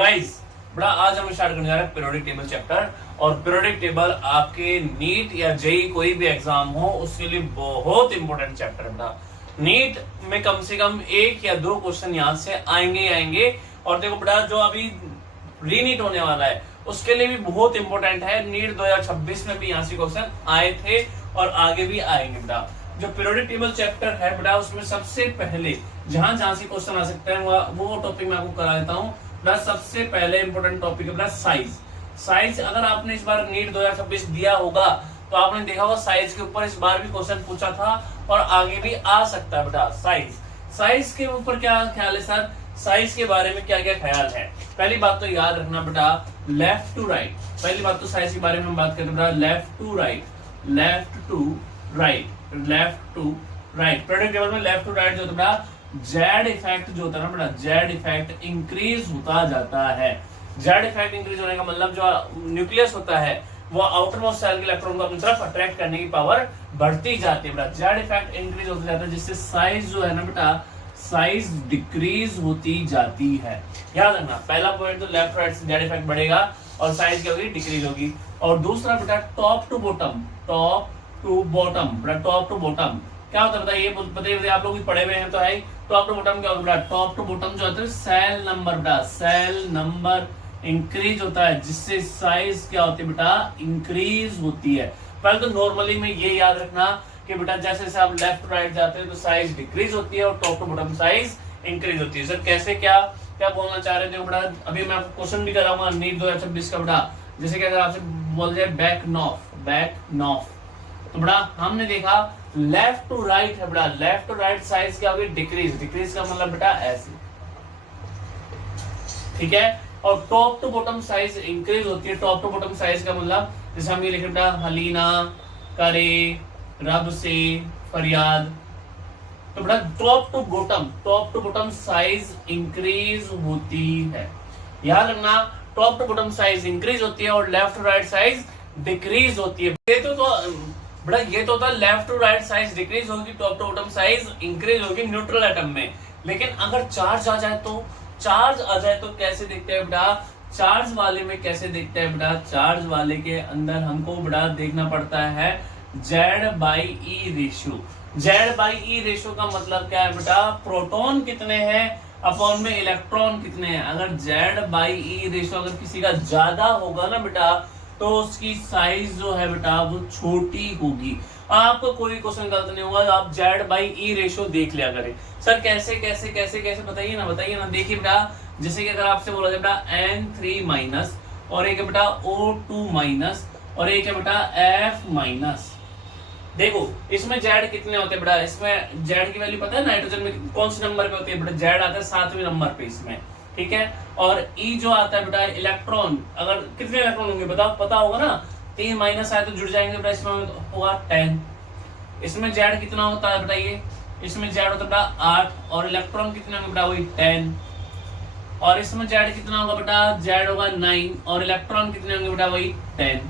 Guys बड़ा आज हम स्टार्ट करने जा रहे हैं पीरियोडिक टेबल चैप्टर। और पीरियोडिक टेबल आपके नीट या जेई कोई भी एग्जाम हो उसके लिए बहुत इंपॉर्टेंट चैप्टर है। बड़ा नीट में कम से कम एक या दो क्वेश्चन यहाँ से आएंगे ही आएंगे। और देखो बड़ा जो अभी रीनीट होने वाला है उसके लिए भी बहुत इंपॉर्टेंट है। नीट 2026 में भी यहाँ से क्वेश्चन आए थे और आगे भी आएंगे। बेटा जो पीरियोडिक टेबल चैप्टर है बेटा उसमें सबसे पहले जहां जहां से क्वेश्चन आ सकते हैं वो टॉपिक मैं आपको करा देता हूँ। सबसे पहले इंपॉर्टेंट टॉपिक है साइज। साइज अगर आपने इस बार नीट 2026 दिया होगा तो आपने देखा होगा साइज के ऊपर इस बार भी क्वेश्चन पूछा था और आगे भी आ सकता है। बेटा साइज के ऊपर क्या ख्याल है सर? साइज के बारे में क्या क्या ख्याल है? पहली बात तो याद रखना बेटा लेफ्ट टू राइट। पहली बात तो साइज के बारे में हम बात करें बेटा left to right, left to right, left to right. Periodic table में लेफ्ट टू राइट जो बेटा जेड इफेक्ट जो होता है ना बेटा, जेड इफेक्ट इंक्रीज होता जाता है। जेड इफेक्ट इंक्रीज होने का मतलब जो न्यूक्लियस होता है वो आउटर मोस्ट सेल के इलेक्ट्रॉन को अपनी तरफ अट्रैक्ट करने की पावर बढ़ती जाती है। बेटा जेड इफेक्ट इंक्रीज होता जाता है जिससे साइज जो है ना बेटा साइज डिक्रीज होती जाती है। याद रखना पहला पॉइंट तो लेफ्ट राइट से जेड इफेक्ट बढ़ेगा और साइज क्या होगी? डिक्रीज होगी। और दूसरा बेटा top to bottom, top to bottom, बेटा टॉप टू बॉटम क्या होता है बताइए? बताइए आप लोग भी पढ़े हुए हैं तो है। टॉप टू बॉटम क्या होता है? टॉप टू बॉटम जो होता है सेल नंबर, बेटा सेल नंबर इंक्रीज होता है जिससे साइज क्या होती है बेटा? इंक्रीज होती है। पहले तो नॉर्मली में ये याद रखना कि बेटा जैसे जैसे आप लेफ्ट राइट जाते हैं तो साइज डिक्रीज होती है और top to bottom size increase होती है। सर कैसे क्या क्या बोलना चाह रहे थे बेटा? अभी मैं आपको क्वेश्चन भी कराऊंगा नीट 2026 का बेटा। जैसे कि अगर आपसे बोल जाए बैक नॉफ, बैक नॉफ तो बड़ा हमने देखा लेफ्ट टू राइट है बेटा, लेफ्ट टू राइट साइज क्या होगी? डिक्रीज। डिक्रीज का मतलब बेटा ऐसे, ठीक है। और top to bottom size increase होती है। टॉप टू बॉटम साइज का मतलब जैसे हम ये लिखे बेटा हलीना करे रब से फरियाद तो बेटा top to bottom size increase होती है। याद रखना top to bottom size increase होती है और left to right size decrease होती है। ये तो बड़ा ये तो होता है left to right size decrease होगी, top to bottom size increase होगी न्यूट्रल एटम में। लेकिन अगर चार्ज आ जाए तो, चार्ज आ जाए तो कैसे दिखते हैं बेटा? चार्ज वाले में कैसे दिखते हैं बेटा? चार्ज वाले के अंदर हमको बेटा देखना पड़ता है Z by E ratio. Z by E ratio का मतलब क्या है बेटा? प्रोटॉन कितने हैं अपॉन में इलेक्ट्रॉन कितने हैं। अगर जेड बाई ई रेशियो अगर किसी का ज्यादा होगा ना बेटा तो उसकी साइज जो है बेटा वो छोटी होगी। आपको कोई क्वेश्चन गलत नहीं होगा, आप जेड बाई ई रेशियो देख लिया करें। सर कैसे कैसे कैसे कैसे बताइए ना देखिए बेटा जैसे कि अगर आपसे बोला जाए बेटा N3 माइनस और एक है बेटा O2 माइनस और एक है बेटा F माइनस। देखो इसमें जेड कितने होते हैं बेटा? इसमें जेड की वैल्यू पता है नाइट्रोजन में कौन से नंबर पे होती है बेटा? जेड आता है 7वें नंबर पे इसमें, ठीक है। और ई जो आता है बेटा इलेक्ट्रॉन, अगर कितने इलेक्ट्रॉन होंगे बताओ? पता होगा ना, 3 माइनस आए तो जुड़ जाएंगे बेटा, इसमें होगा 10। इसमें जेड कितना होता है बेटा? ये इसमें जेड होता है बेटा 8 और इलेक्ट्रॉन कितने होंगे बेटा? वही 10। और इसमें जेड कितना होगा बेटा? जेड होगा 9 और इलेक्ट्रॉन कितने होंगे बेटा? वही 10।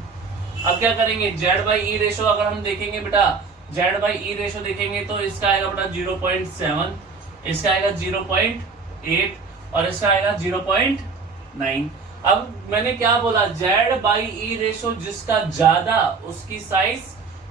अब क्या करेंगे? जेड बाई ई रेशियो अगर हम देखेंगे बेटा, जेड बाई ई रेशियो देखेंगे तो इसका आएगा बेटा 0.7, इसका आएगा 0.8 और इसका आएगा 0.9। अब मैंने क्या बोला? जेड बाई ई रेशियो जिसका ज्यादा उसकी साइज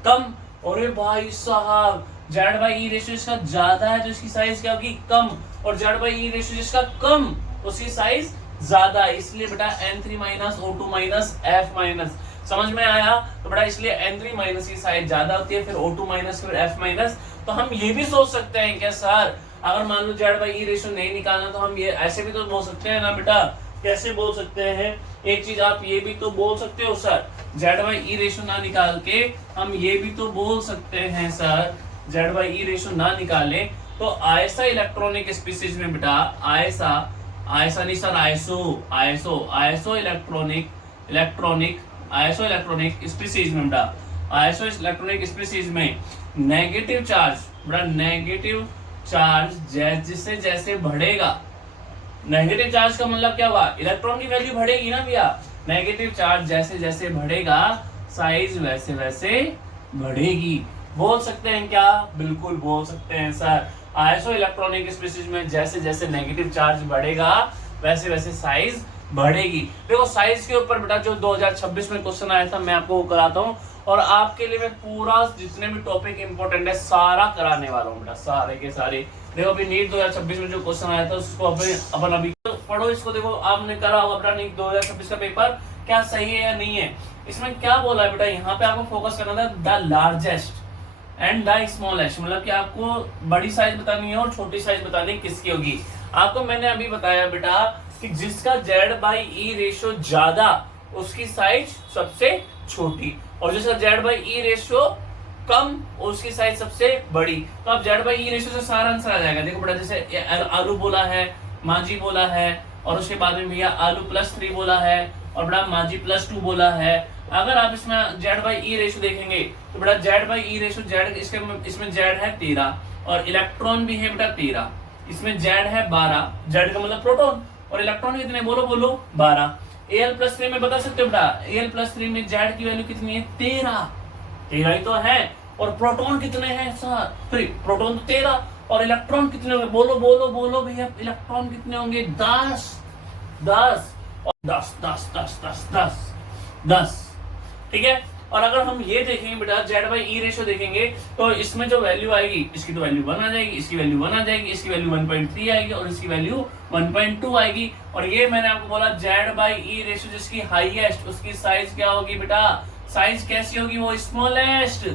कम। अरे भाई साहब जेड बाई ई रेशियो जिसका ज्यादा है तो इसकी साइज क्या होगी? कम। और जेड बाई ई रेशियो जिसका कम उसकी साइज ज्यादा। इसलिए बेटा N3 minus O2 minus F minus. समझ में आया? तो बेटा इसलिए N3 माइनस की साइज ज्यादा होती है, फिर O2 माइनस, फिर F माइनस। तो हम ये भी सोच सकते हैं क्या सर, अगर मान लो जेड बाई ई रेशियो नहीं निकालना तो हम ये ऐसे भी तो बोल सकते हैं ना बेटा? कैसे बोल सकते हैं? एक चीज आप ये भी तो बोल सकते हो sir, Z by E ratio ना निकाल के हम ये भी तो बोल सकते हैं sir, Z by E ratio ना निकाले तो आयसा इलेक्ट्रॉनिक स्पीसीज में बेटा आयसा नहीं सर, आयसो इलेक्ट्रॉनिक स्पीसीज में बेटा, आयसो इलेक्ट्रॉनिक स्पीसीज में नेगेटिव चार्ज बेटा, नेगेटिव चार्ज जैसे जैसे बढ़ेगा, नेगेटिव चार्ज का मतलब क्या हुआ? इलेक्ट्रॉन की वैल्यू बढ़ेगी ना भैया। नेगेटिव चार्ज जैसे जैसे बढ़ेगा साइज वैसे वैसे बढ़ेगी। बोल सकते हैं क्या? बिल्कुल बोल सकते हैं सर। आइसो इलेक्ट्रॉनिक स्पीशीज में जैसे जैसे नेगेटिव चार्ज बढ़ेगा वैसे वैसे साइज बढ़ेगी। देखो साइज के ऊपर बेटा जो 2026 में क्वेश्चन आया था मैं आपको वो कराता हूँ, और आपके लिए मैं पूरा जितने भी टॉपिक इंपॉर्टेंट है सारा कराने वाला हूँ बेटा, सारे के सारे। देखो अभी नीट 2026 में जो क्वेश्चन आया था उसको अपन अभी पढ़ो इसको। देखो आपने करा होगा बेटा नीट 2026 का पेपर, क्या सही है या नहीं है। इसमें क्या बोला है बेटा, यहाँ पे आपको फोकस करना था the largest and the smallest, मतलब कि आपको बड़ी साइज बतानी है और छोटी साइज बतानी है किसकी होगी। आपको मैंने अभी बताया बेटा कि जिसका Z/E रेशियो ज्यादा उसकी साइज सबसे छोटी, और जिसका Z/E रेशियो कम उसकी साइज सबसे बड़ी। तो अब Z/E रेशियो से सारा आंसर आ जाएगा। देखो बेटा जैसे आलू बोला है, माजी बोला है, और उसके बाद में भैया आलू +3 बोला है, और बेटा माजी +2 बोला है। अगर आप इसमें Z/E रेशियो देखेंगे तो बेटा Z/E रेशियो इसमें Z है 13, और इलेक्ट्रॉन भी है बेटा 13, इसमें Z है 12, Z का मतलब प्रोटॉन, और इलेक्ट्रॉन कितने बोलो 12। Al+3 में बता सकते हो बेटा, Al+3 में Z की वैल्यू कितनी है 13 ही तो है, और प्रोटॉन कितने हैं सर, प्रोटॉन तो 13, और इलेक्ट्रॉन कितने होंगे बोलो बोलो बोलो भैया, इलेक्ट्रॉन कितने होंगे 10 और 10। ठीक है। और अगर हम ये देखेंगे बेटा Z/E रेशियो देखेंगे तो इसमें जो वैल्यू आएगी इसकी तो वैल्यू 1 आ जाएगी, इसकी वैल्यू 1 आ जाएगी, इसकी वैल्यू 1.3 आएगी, और इसकी वैल्यू 1.2 आएगी। और ये मैंने आपको बोला Z/E रेशियो जिसकी हाईएस्ट उसकी साइज क्या होगी बेटा, साइज कैसी होगी, वो स्मॉलेस्ट,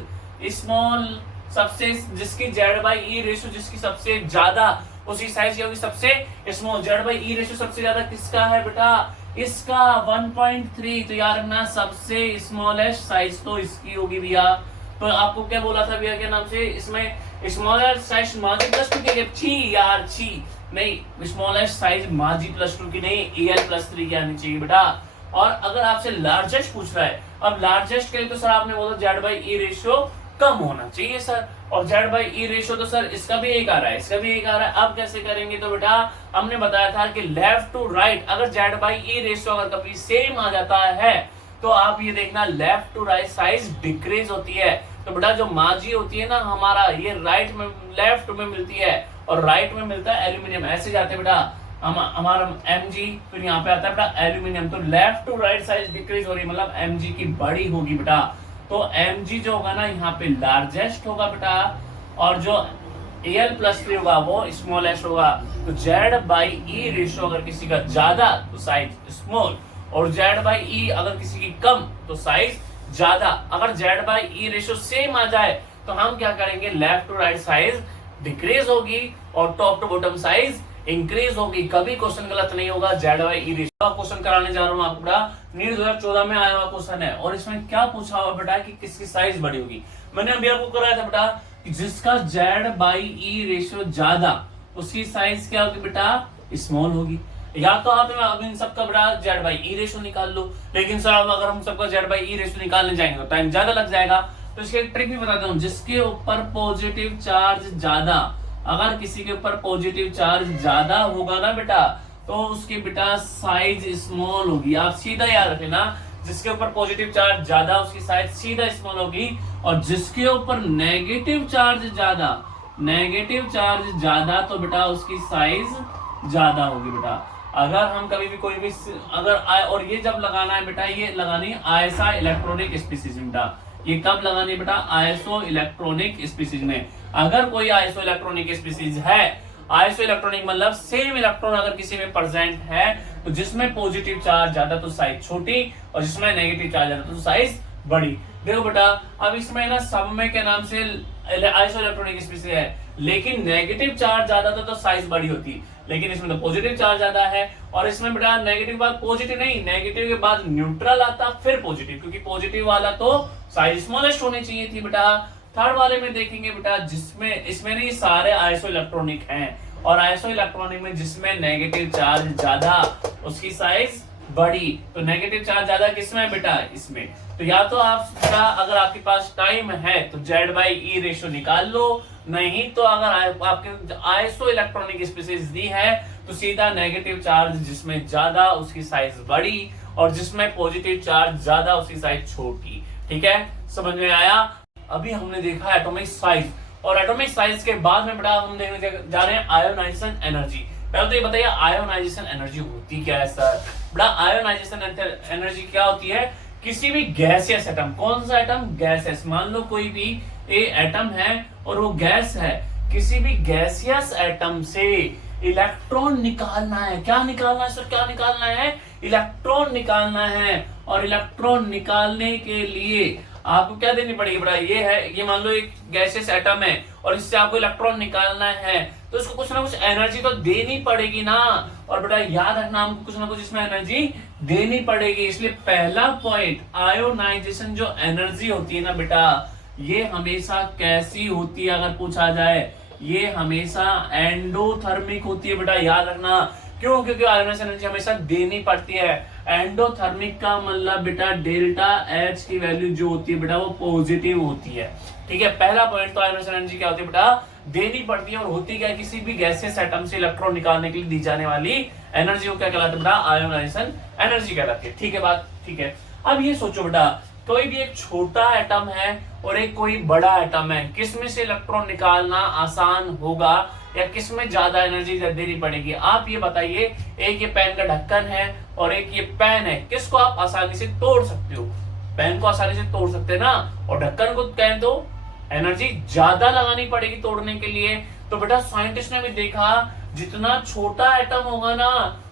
स्मॉल सबसे, जिसकी Z/E रेशियो जिसकी सबसे ज्यादा उसकी साइज क्या होगी सबसे स्मॉल। Z/E रेशियो सबसे ज्यादा किसका है बेटा, इसका 1.3, तो यार ना सबसे स्मॉलेस्ट साइज तो इसकी होगी भैया। तो आपको क्या बोला था भैया के नाम से, इसमें स्मॉलेस्ट साइज माजी +2 की, छी यार छी नहीं, स्मॉलेस्ट साइज माजी +2 की नहीं, Al+3 की आनी चाहिए बेटा। और अगर आपसे लार्जेस्ट पूछ रहा है, अब लार्जेस्ट के लिए तो सर आपने बोला Z/E रेशियो कम होना चाहिए सर, और Z/E रेशियो तो सर इसका भी एक आ रहा है, इसका भी एक आ रहा है। अब कैसे करेंगे, तो बेटा हमने बताया था कि लेफ्ट टू राइट अगर Z/E रेशियो अगर कभी सेम आ जाता है तो आप ये देखना left to right size decrease होती है। तो बेटा जो माजी होती है ना हमारा, ये राइट में लेफ्ट में मिलती है और राइट में मिलता है एल्यूमिनियम, ऐसे जाते बेटा हमारा Mg, फिर यहाँ पे आता है बेटा एल्यूमिनियम। तो left to right size decrease हो रही है, मतलब Mg की बड़ी होगी बेटा। तो Mg जो होगा ना यहाँ पे लार्जेस्ट होगा बेटा, और जो Al+3 होगा वो स्मॉलेस्ट होगा। तो Z/E रेशियो अगर किसी का ज्यादा तो साइज स्मॉल, और Z/E अगर किसी की कम तो साइज ज्यादा। अगर Z/E रेशियो सेम आ जाए तो हम क्या करेंगे, left to right size decrease होगी और top to bottom size increase होगी। कभी क्वेश्चन गलत नहीं होगा। Z/E रेशियो का क्वेश्चन कराने जा रहा हूँ आपको बेटा, नीट 2014 में आया हुआ क्वेश्चन है, और इसमें क्या पूछा हुआ बेटा कि किसकी साइज बड़ी होगी। मैंने अभी आपको कराया था बेटा कि जिसका Z/E रेशियो ज्यादा उसकी साइज क्या होगी बेटा, स्मॉल होगी। या तो आप अब इन सबका बेटा Z/E रेशियो निकाल लो, लेकिन सर अब अगर हम सबका Z/E रेशियो निकालने जाएंगे तो टाइम ज्यादा लग जाएगा। तो इसके एक ट्रिक भी बताता हूँ, जिसके ऊपर पॉजिटिव चार्ज ज्यादा, अगर किसी के ऊपर पॉजिटिव चार्ज ज्यादा होगा ना बेटा तो उसकी बेटा साइज स्मॉल होगी। आप सीधा याद रखें ना, जिसके ऊपर पॉजिटिव चार्ज ज्यादा उसकी साइज सीधा स्मॉल होगी, और जिसके ऊपर नेगेटिव चार्ज ज्यादा तो बेटा उसकी साइज ज्यादा होगी बेटा। अगर हम कभी भी कोई भी अगर और ये जब लगाना है बेटा, ये लगानी है आइसो इलेक्ट्रॉनिक स्पीसीज में बेटा। ये कब लगानी है बेटा, आइसो इलेक्ट्रॉनिक स्पीसीज में। अगर कोई आइसो इलेक्ट्रॉनिक स्पीसीज है, आइसो इलेक्ट्रॉनिक मतलब सेम इलेक्ट्रॉन अगर किसी में प्रेजेंट है, तो जिसमें पॉजिटिव चार्ज ज्यादा तो साइज छोटी, और जिसमें नेगेटिव चार्ज ज्यादा तो साइज बड़ी। देखो बेटा अब इसमें ना सब में के नाम से आइसो इलेक्ट्रॉनिक स्पीसीज है, लेकिन नेगेटिव चार्ज ज्यादा था तो साइज बड़ी होती, लेकिन इसमें तो पॉजिटिव चार्ज ज्यादा है। और इसमें बेटा नेगेटिव बाद पॉजिटिव नहीं, नेगेटिव के बाद न्यूट्रल आता फिर पॉजिटिव, क्योंकि पॉजिटिव वाला तो साइज स्मॉलेस्ट होनी चाहिए थी बेटा। थर्ड वाले में देखेंगे बेटा, जिसमें इसमें नहीं सारे आइसो इलेक्ट्रॉनिक हैं, और आइसो इलेक्ट्रॉनिक में जिसमें नेगेटिव चार्ज ज्यादा उसकी साइज बड़ी। तो नेगेटिव चार्ज ज्यादा किसमें बेटा, इसमें। तो या तो आप अगर आपके पास टाइम है तो Z/E रेशियो निकाल लो, नहीं तो अगर आपके आइसो इलेक्ट्रॉनिक स्पीसीज दी है तो सीधा नेगेटिव चार्ज जिसमें ज्यादा उसकी साइज बड़ी, और जिसमें पॉजिटिव चार्ज ज्यादा उसकी साइज छोटी। ठीक है, समझ में आया। अभी हमने देखा एटॉमिक साइज, और एटॉमिक साइज के बाद में बेटा हम देखने जा रहे हैं आयोनाइजेशन एनर्जी। पहले तो ये बताइए आयोनाइजेशन एनर्जी होती क्या है सर। बड़ा आयोनाइजेशन एनर्जी क्या होती है, किसी भी गैसियस एटम, कौन सा एटम, गैसियस, मान लो कोई भी एटम है और वो गैस है, किसी भी गैसियस एटम से इलेक्ट्रॉन निकालना है। क्या निकालना है सर, क्या निकालना है, इलेक्ट्रॉन निकालना है। और इलेक्ट्रॉन निकालने के लिए आपको क्या देनी पड़ेगी बड़ा, ये है, ये मान लो एक गैसियस एटम है और इससे आपको इलेक्ट्रॉन निकालना है, तो इसको कुछ ना कुछ एनर्जी तो देनी पड़ेगी ना। और बेटा याद रखना, हमको कुछ ना कुछ इसमें एनर्जी देनी पड़ेगी। इसलिए पहला पॉइंट, आयोनाइजेशन जो एनर्जी होती है ना बेटा, ये हमेशा कैसी होती है अगर पूछा जाए, ये हमेशा एंडोथर्मिक होती है बेटा, याद रखना। क्यों, क्योंकि आयोनाइजेशन एनर्जी हमेशा देनी पड़ती है। एंडोथर्मिक का मतलब बेटा डेल्टा एच की वैल्यू जो होती है बेटा वो पॉजिटिव होती है। ठीक है, पहला पॉइंट तो आयोनाइजेशन एनर्जी क्या होती है बेटा, देनी पड़ती है। और होती क्या है, किसी भी गैसियस एटम से इलेक्ट्रॉन निकालने के लिए दी जाने वाली एनर्जी को क्या कहलाता है बेटा, आयोनाइजेशन एनर्जी कहलाती है। ठीक है बात, ठीक है। अब ये सोचो बेटा, कोई भी एक छोटा एटम है और एक कोई बड़ा एटम है, किसमें से इलेक्ट्रॉन निकालना आसान होगा या किसमें ज्यादा एनर्जी देनी पड़ेगी, आप ये बताइए। एक ये पेन का ढक्कन है और एक ये पेन है, किसको आप आसानी से तोड़ सकते हो, पेन को आसानी से तोड़ सकते हैं ना, और ढक्कन को कह दो एनर्जी ज्यादा लगानी पड़ेगी तोड़ने के लिए। तो बेटा साइंटिस्ट ने भी देखा, जितना छोटा एटम होगा ना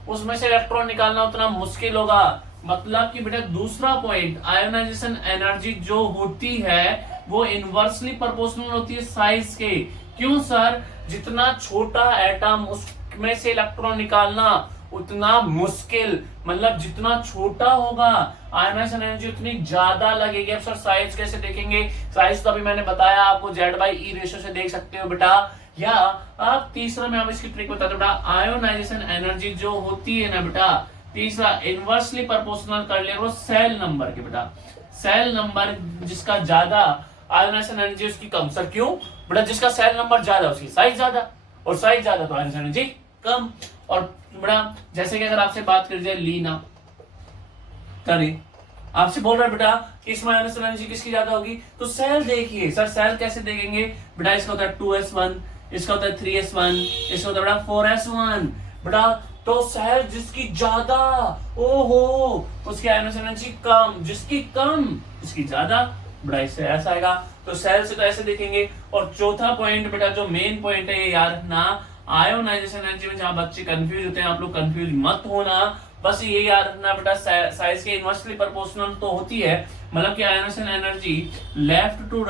उसमें से इलेक्ट्रॉन निकालना उतना मुश्किल होगा। मतलब कि बेटा दूसरा पॉइंट, आयोनाइजेशन एनर्जी जो होती है वो इनवर्सली प्रोपोर्शनल होती है साइज के। क्यों सर, जितना छोटा एटम उसमें से इलेक्ट्रॉन निकालना उतना मुश्किल, मतलब जितना छोटा होगा आयोनाइजेशन एनर्जी उतनी ज्यादा लगेगी। अब सर साइज कैसे देखेंगे, साइज तो अभी मैंने बताया आपको, Z/E रेशो से देख सकते हो बेटा। या अब तीसरा मैं आप इसकी ट्रिक बताता हूं बेटा, आयोनाइजेशन एनर्जी जो होती है ना बेटा, तीसरा इनवर्सली प्रोपोर्शनल कर ले सेल नंबर के बेटा, सेल नंबर जिसका ज्यादा आयोनाइजेशन एनर्जी उसकी कम। सर क्यों बेटा, जिसका सेल नंबर ज्यादा उसकी साइज ज्यादा, और साइज ज्यादा तो आयोनाइजेशन एनर्जी कम। और बेटा जैसे कि अगर आपसे बात करी जाए लीना करी, आपसे बोल रहा है बेटा कि इसमें आयोनाइजेशन एनर्जी किसकी ज्यादा होगी, तो सेल देखिए। सर सेल कैसे देखेंगे बेटा, इसका होता है 2s1, इसका होता है 3s1, इसका होता है बेटा 4s1 बेटा। तो सेल जिसकी ज्यादा, ओहो, उसकी आयोनाइजेशन एनर्जी कम, जिसकी कम इसकी ज्यादा बेटा, इससे ऐसा आएगा। तो सेल से तो ऐसे देखेंगे। और चौथा पॉइंट बेटा जो मेन पॉइंट है, ये याद रखना, आयोनाइजेशन एनर्जी में जहां बच्चे कंफ्यूज होते हैं, आप लोग कंफ्यूज मत होना, बस ये याद रखना बेटा, साइज के इनवर्सली प्रोपोर्शनल तो होती है, मतलब कि ionisation energy left to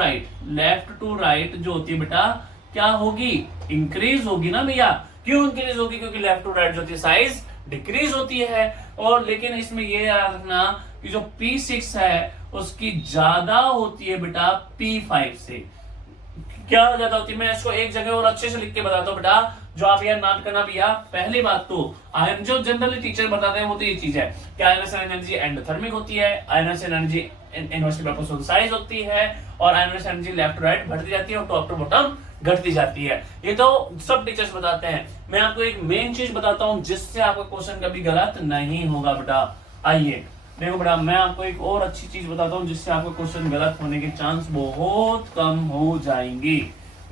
right जो होती है बेटा क्या होगी, इंक्रीज होगी ना भैया। क्यों इंक्रीज होगी, क्योंकि लेफ्ट टू राइट जो होती है साइज डिक्रीज होती है। और लेकिन इसमें ये याद रखना कि जो P6 है उसकी ज्यादा होती है बेटा P5 से। क्या ज्यादा होती है, मैं इसको एक जगह और अच्छे से लिख के बताता हूँ बेटा, जो आप यार नोट करना भैया। पहली बात तो जो जनरली टीचर बताते हैं वो तो ये चीज है कि आयोनाइजेशन एनर्जी एंडोथर्मिक होती है, ionization energy inversely proportional size होती है, और ionization energy left to right बढ़ती जाती है और टॉप टू बॉटम घटती जाती है। ये तो सब टीचर्स बताते हैं। मैं आपको एक मेन चीज बताता हूँ जिससे आपका क्वेश्चन कभी गलत नहीं होगा बेटा। आइए देखो बेटा, मैं आपको एक और अच्छी चीज बताता हूँ जिससे आपका क्वेश्चन गलत होने के चांस बहुत कम हो जाएंगे,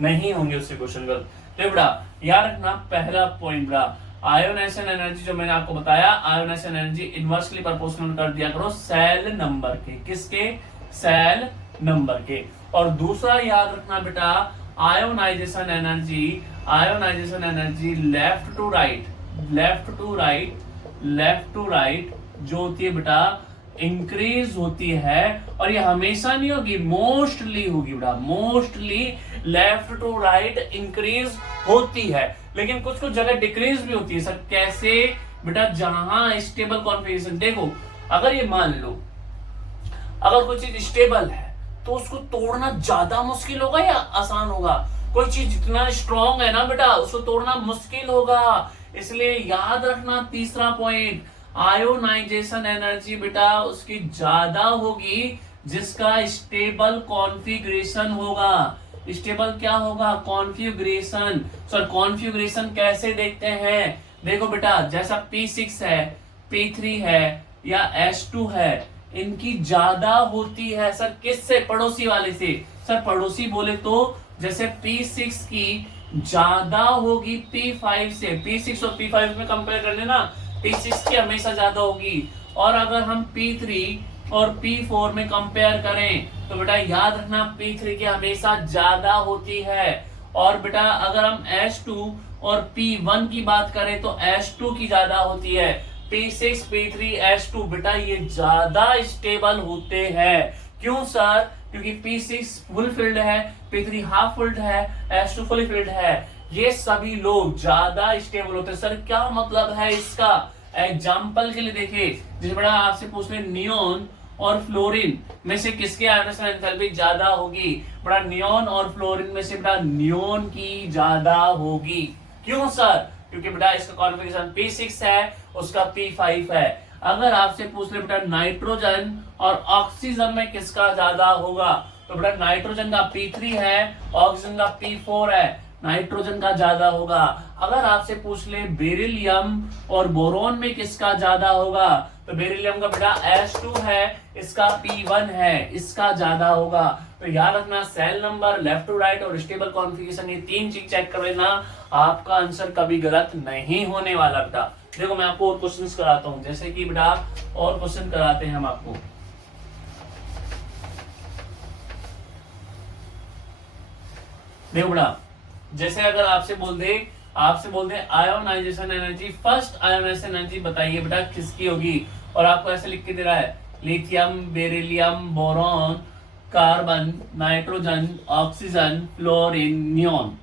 नहीं होंगे उससे क्वेश्चन गलत। तो बेटा याद रखना, पहला पॉइंट बेटा, आयोनाइजेशन एनर्जी जो मैंने आपको बताया, आयोनाइजेशन एनर्जी इनवर्सली प्रोपोर्शनल कर दिया करो सेल नंबर के, किसके, सेल नंबर के। और दूसरा याद रखना बेटा, ionization energy left to right जो होती है बेटा इंक्रीज होती है। और ये हमेशा नहीं होगी, मोस्टली होगी बेटा, mostly left to right increase होती है, लेकिन कुछ कुछ जगह डिक्रीज भी होती है। सर कैसे बेटा, जहां स्टेबल कॉन्फ़िगरेशन, देखो अगर ये मान लो अगर कोई चीज स्टेबल है तो उसको तोड़ना ज्यादा मुश्किल होगा या आसान होगा, कोई चीज जितना स्ट्रॉन्ग है ना बेटा उसको तोड़ना मुश्किल होगा। इसलिए याद रखना तीसरा पॉइंट, आयोनाइजेशन एनर्जी बेटा उसकी ज्यादा होगी जिसका स्टेबल कॉन्फ़िगरेशन होगा। स्टेबल क्या होगा, कॉन्फ़िगरेशन। सर कॉन्फ़िगरेशन कैसे देखते हैं, देखो बेटा जैसा P6 है, P3 है या S2 है, इनकी ज्यादा होती है। सर किससे, पड़ोसी वाले से। सर पड़ोसी बोले तो जैसे P6 की ज्यादा होगी P5 से, P6 और P5 में कंपेयर कर लेना P6 की हमेशा ज्यादा होगी। और अगर हम P3 और P4 में कंपेयर करें तो बेटा याद रखना P3 की हमेशा ज्यादा होती है। और बेटा अगर हम H2 और P1 की बात करें तो H2 की ज्यादा होती है। P6 P3 H2 बेटा ये ज्यादा स्टेबल होते हैं। क्यों सर? क्योंकि P6 फुल फिल्ड है, P3 हाफ फिल्ड है, H2 फुल फिल्ड है। ये सभी लोग ज्यादा स्टेबल होते हैं। सर क्या मतलब है इसका? एग्जाम्पल के लिए देखिए, जैसे बड़ा आपसे पूछ ले नियोन और फ्लोरीन में से किसके आयोनाइजेशन एंथैल्पी ज्यादा होगी? बड़ा नियोन और फ्लोरीन में से बेटा नियोन की ज्यादा होगी। क्यों सर? क्योंकि बेटा इसका कॉन्फ़िगरेशन P6 है, उसका P5 है। अगर आपसे पूछ ले बेटा नाइट्रोजन और ऑक्सीजन में किसका ज्यादा होगा, तो बेटा नाइट्रोजन का P3 है, ऑक्सीजन का P4 है, नाइट्रोजन का ज्यादा होगा। अगर आपसे पूछ ले बेरिलियम और बोरोन में किसका ज्यादा होगा, तो बेरिलियम का बेटा H2 है, इसका P1 है, इसका ज्यादा होगा। तो याद रखना cell number, left to right और स्टेबल कॉन्फ़िगरेशन, ये तीन चीज चेक कर लेना, आपका आंसर कभी गलत नहीं होने वाला बेटा। देखो मैं आपको और क्वेश्चंस कराता हूं, जैसे कि बेटा और क्वेश्चन कराते हैं हम आपको। देखो बेटा जैसे अगर आपसे बोल दे ionization energy, first ionization energy बताइए बेटा किसकी होगी, और आपको ऐसे लिख के दे रहा है lithium, beryllium, boron, carbon, nitrogen, oxygen, fluorine, neon.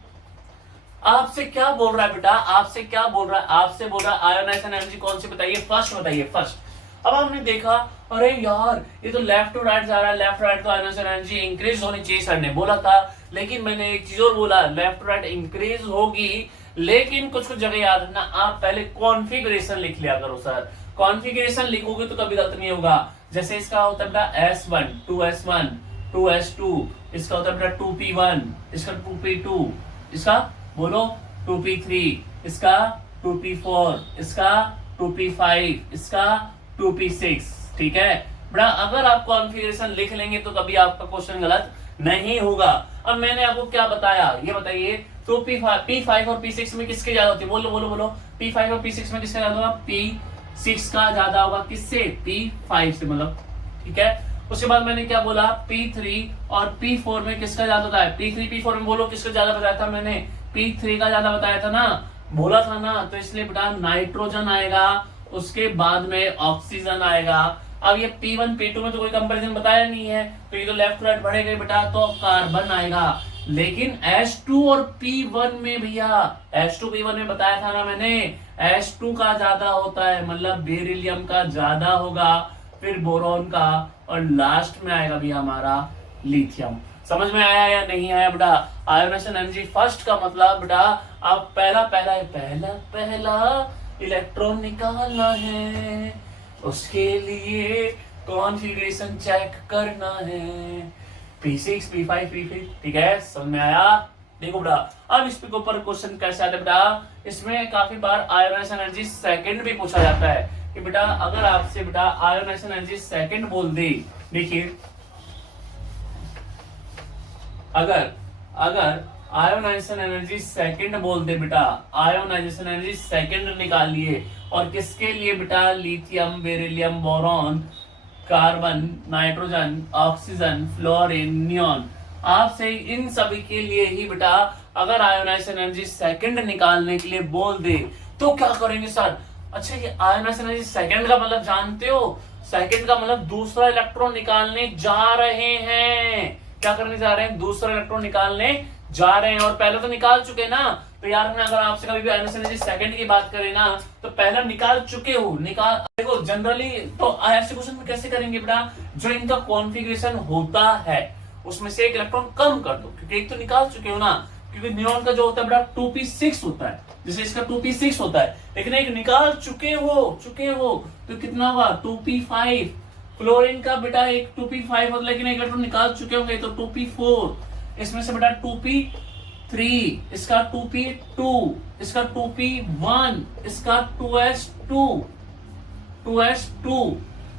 आपसे क्या बोल रहा है बेटा? आपसे क्या बोल रहा है? आपसे बोल रहा है आयोनाइजेशन एनर्जी कौन सी बताइए, फर्स्ट बताइए, फर्स्ट। अब हमने देखा अरे यार ये तो लेफ्ट टू राइट जा रहा है, लेफ्ट राइट तो आयोनाइजेशन एनर्जी इंक्रीज होनी चाहिए सर ने बोला था, लेकिन मैंने एक चीज और बोला, लेफ्ट राइट इंक्रीज होगी, लेकिन कुछ कुछ जगह याद रखना, आप पहले कॉन्फ़िगरेशन लिख लिया करो सर। कॉन्फ़िगरेशन लिखोगे तो कभी गलत नहीं होगा। जैसे इसका होता है बेटा S1 2S1 2S2, इसका होता है बेटा 2P1, इसका 2P2, इसका बोलो 2P3, इसका 2P4, इसका 2P5, इसका 2P6। ठीक है बेटा, अगर आप कॉन्फ़िगरेशन लिख लेंगे तो कभी आपका क्वेश्चन गलत नहीं होगा। अब मैंने आपको क्या बताया ये बताइए, तो P5 और P6 में किसके ज्यादा होती है? बोलो बोलो बोलो, P5 और P6 में किसका ज्यादा होगा? P6 का ज्यादा होगा। किससे? P5 से, मतलब ठीक है। उसके बाद मैंने क्या बोला, P3 और P4 में किसका ज्यादा होता है? P3 P4 में बोलो किसका ज्यादा बताया था मैंने? P3 का ज्यादा बताया था ना, बोला था ना। तो इसलिए बेटा नाइट्रोजन आएगा, उसके बाद में ऑक्सीजन आएगा। अब ये P1 P2 में तो कोई कंपैरिजन बताया नहीं है, तो ये तो लेफ्ट राइट बढ़ेगा बेटा, तो कार्बन आएगा। लेकिन H2 और P1 में भैया, H2 P1 में बताया था ना मैंने, H2 का ज्यादा होता है, मतलब बेरिलियम का ज्यादा होगा, फिर बोरॉन का, और लास्ट में आएगा भैया हमारा लिथियम। समझ में आया या नहीं आया बेटा? आयोनाइजेशन एनर्जी फर्स्ट का मतलब बेटा आप पहला इलेक्ट्रॉन निकालना है, उसके लिए कॉन्फ़िगरेशन चेक करना है, P6 P5 P5। ठीक है, समझ में आया? देखो बेटा अब इस पे ऊपर क्वेश्चन कैसे आता है बेटा, इसमें काफी बार आयोनाइजेशन एनर्जी सेकंड भी पूछा जाता है कि बेटा अगर आपसे बेटा आयोनाइजेशन एनर्जी सेकंड बोल दे, देखिए अगर आयोनाइजेशन एनर्जी सेकंड बोल दे बेटा, आयोनाइजेशन एनर्जी सेकंड निकालिए, और किसके लिए बेटा? Lithium, beryllium, boron, carbon, nitrogen, oxygen, fluorine, neon. आपसे इन सभी के लिए ही बेटा अगर आयोनाइजेशन एनर्जी सेकंड निकालने के लिए बोल दे तो क्या करेंगे सर? अच्छा ये आयोनाइजेशन एनर्जी सेकंड का मतलब जानते हो? सेकंड का मतलब दूसरा इलेक्ट्रॉन निकालने जा रहे हैं। क्या करने जा रहे हैं? दूसरा इलेक्ट्रॉन निकालने जा रहे हैं, और पहले तो निकाल चुके ना। तो यार मैं अगर आपसे कभी भी आयोनाइजेशन एनर्जी सेकंड की बात करें ना, तो पहला निकाल चुके हो, देखो जनरली तो ऐसे क्वेश्चन में कैसे करेंगे बेटा, जो इनका कॉन्फ़िगरेशन होता है उसमें से एक इलेक्ट्रॉन कम कर दो, क्योंकि एक तो निकाल चुके हो ना। क्योंकि नियोन का जो होता है बेटा 2p6 होता है, जैसे इसका 2p6 होता है, लेकिन एक निकाल चुके हो तो कितना होगा? 2p5। फ्लोरीन का बेटा एक 2p5 होता है, लेकिन एक इलेक्ट्रॉन निकाल चुके होंगे तो 2p4। इसमें से बेटा 2p3, इसका 2p2, इसका 2p1, इसका 2s2।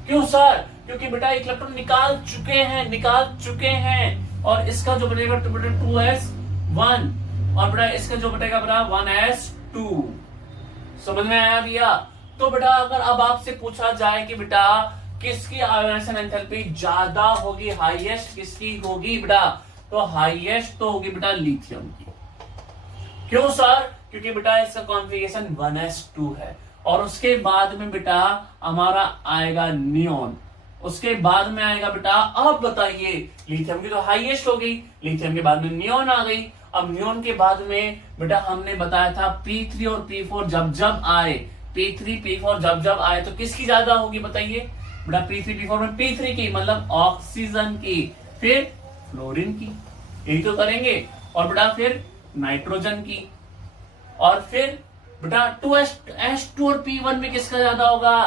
क्यों सर? क्योंकि बेटा एक इलेक्ट्रॉन निकाल चुके हैं, और इसका जो बनेगा बेटा 2s1, और बेटा इसका जो बटेगा बेटा 1s2। समझ में आया भैया? तो बेटा अगर अब आपसे पूछा जाए कि बेटा किसकी आयोनाइजेशन एंथैल्पी ज्यादा होगी, हाईएस्ट किसकी होगी बेटा, तो हाईएस्ट तो होगी बेटा लिथियम की। क्यों सर? क्योंकि बेटा इसका कॉन्फ़िगरेशन 1s2 है, और उसके बाद में बेटा हमारा आएगा नियोन, उसके बाद में आएगा बेटा, अब बताइए लिथियम की तो हाईएस्ट हो गई, लिथियम के बाद में नियोन आ गई। अब नियोन के बाद में बेटा हमने बताया था P3 और P4 जब जब आए, P3 P4 जब जब आए तो किसकी ज्यादा होगी बताइए बेटा, P3 P4 में P3 की, मतलब ऑक्सीजन की, फिर फ्लोरीन की, यही तो करेंगे, और बेटा फिर नाइट्रोजन की, और फिर बेटा H2 और P1 में किसका ज्यादा होगा,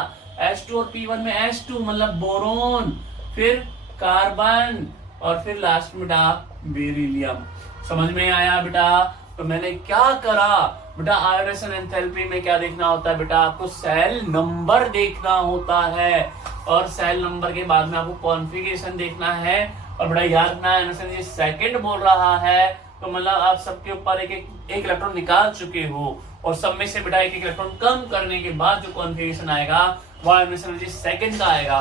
H2 और P1 में H2 मतलब बोरोन, फिर कार्बन, और फिर लास्ट में बेटा बेरिलियम। समझ में आया बेटा? तो मैंने क्या करा बेटा, आयोनाइजेशन एंथैल्पी में क्या देखना होता है बेटा, आपको सेल नंबर देखना होता है, और सेल नंबर के बाद में आपको कॉन्फ़िगरेशन देखना है, और बेटा याद रखना आयोनाइजेशन ये सेकंड बोल रहा है, तो मतलब आप सबके ऊपर एक इलेक्ट्रॉन निकाल चुके हो, और सब में से बेटा एक इलेक्ट्रॉन कम करने के बाद जो कॉन्फ़िगरेशन आएगा वो आयोनाइजेशन एनर्जी सेकंड का आएगा।